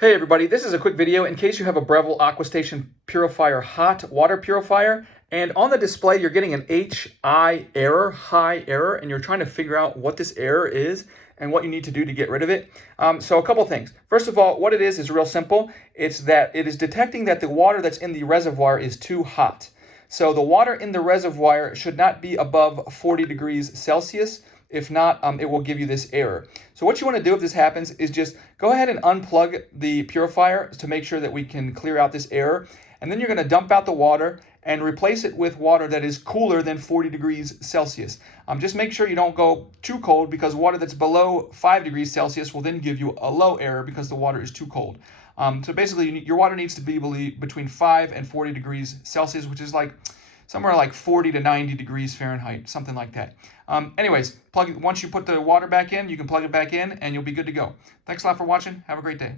Hey everybody, this is a quick video in case you have a Breville AquaStation Purifier hot water purifier, and on the display you're getting an HI error, high error, and you're trying to figure out what this error is and what you need to do to get rid of it. So a couple things. First of all, what it is real simple. It's that it is detecting that the water that's in the reservoir is too hot. So the water in the reservoir should not be above 40 degrees Celsius. If not, it will give you this error. So what you want to do if this happens is just go ahead and unplug the purifier to make sure that we can clear out this error. And then you're going to dump out the water and replace it with water that is cooler than 40 degrees Celsius. Just make sure you don't go too cold, because water that's below 5 degrees Celsius will then give you a low error because the water is too cold. So basically, your water needs to be between 5 and 40 degrees Celsius, which is like somewhere like 40 to 90 degrees Fahrenheit, something like that. Anyways, once you put the water back in, you can plug it back in and you'll be good to go. Thanks a lot for watching. Have a great day.